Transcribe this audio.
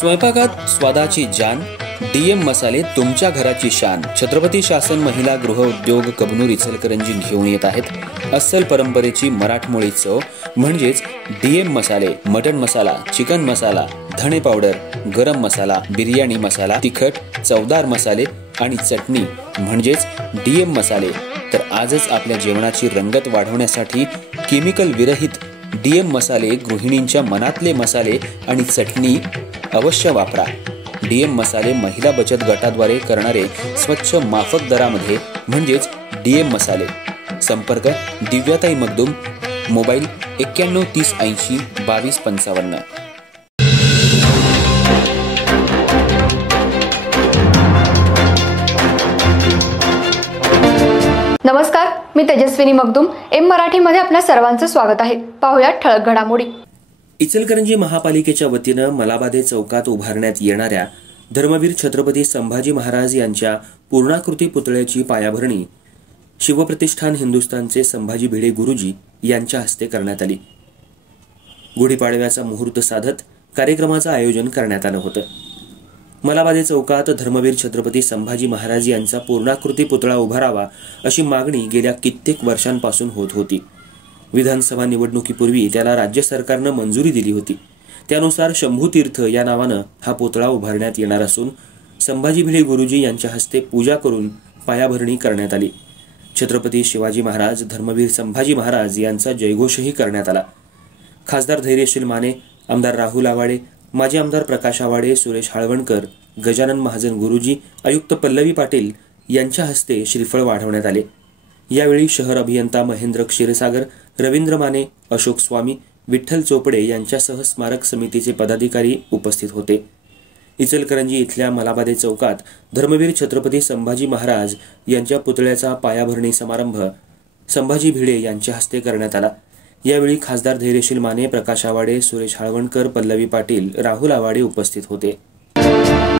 स्वयंपाकात स्वादाची जान, डीएम मसाले तुमच्या घराची शान. छत्रपती शासन महिला गृह उद्योग कबनूर इचलकरंजी घेऊन येत आहेत अस्सल परंपरेची मराठमोळी चव म्हणजेच डीएम मसाले. मटन मसाला, चिकन मसाला, धणे पावडर, गरम मसाला, बिर्याणी मसाला, तिखट चवदार मसाले आणि चटणी म्हणजेच डीएम मसाले. तर आजच आपल्या जेवणाची रंगत वाढवण्यासाठी केमिकल विरहित डीएम मसाले, गृहिणींच्या मनातले मसाले आणि चटणी अवश्य वापरा. डीएम मसाले महिला बचत गटाद्वारे करणारे स्वच्छ माफक दरामध्ये म्हणजेच डीएम मसाले. संपर्क दिव्याताई मगदूम, मोबाईल 91 30 80 22 55. नमस्कार, मी तेजस्विनी मगदूम. एम मराठीमध्ये आपल्या सर्वांचं स्वागत आहे. पाहूया ठळक घडामोडी. इचलकरंजी महापालिकेच्या वतीनं मलाबादे चौकात उभारण्यात येणाऱ्या धर्मवीर छत्रपती संभाजी महाराज यांच्या पूर्णाकृती पुतळ्याची पायाभरणी शिवप्रतिष्ठान हिंदुस्थानचे संभाजी भिडे गुरुजी यांच्या हस्ते करण्यात आली. गुढीपाडव्याचा मुहूर्त साधत कार्यक्रमाचं आयोजन करण्यात आलं होतं. मलाबादे चौकात धर्मवीर छत्रपती संभाजी महाराज यांचा पूर्णाकृती पुतळा उभारावा अशी मागणी गेल्या कित्येक वर्षांपासून होत होती. विधानसभा निवडणुकीपूर्वी त्याला राज्य सरकारनं मंजुरी दिली होती. त्यानुसार शंभू तीर्थ या नावानं हा पुतळा उभारण्यात येणार असून संभाजी भिडे गुरुजी यांच्या हस्ते पूजा करून पायाभरणी करण्यात आली. छत्रपती शिवाजी महाराज, धर्मवीर संभाजी महाराज यांचा जयघोषही करण्यात आला. खासदार धैर्यशील माने, आमदार राहुल आवाडे, माजी आमदार प्रकाश आवाडे, सुरेश हाळवणकर, गजानन महाजन गुरुजी, आयुक्त पल्लवी पाटील यांच्या हस्ते श्रीफळ वाढवण्यात आले. यावेळी शहर अभियंता महेंद्र क्षीरसागर, रवींद्र माने, अशोक स्वामी, विठ्ठल चोपडे यांच्यासह स्मारक समितीचे पदाधिकारी उपस्थित होते. इचलकरंजी इथल्या मलाबादे चौकात धर्मवीर छत्रपती संभाजी महाराज यांच्या पुतळ्याचा पायाभरणी समारंभ संभाजी भिडे यांच्या हस्ते करण्यात आला. यावेळी खासदार धैर्यशील माने, प्रकाश आवाडे, सुरेश हाळवणकर, पल्लवी पाटील, राहुल आवाडे उपस्थित होते.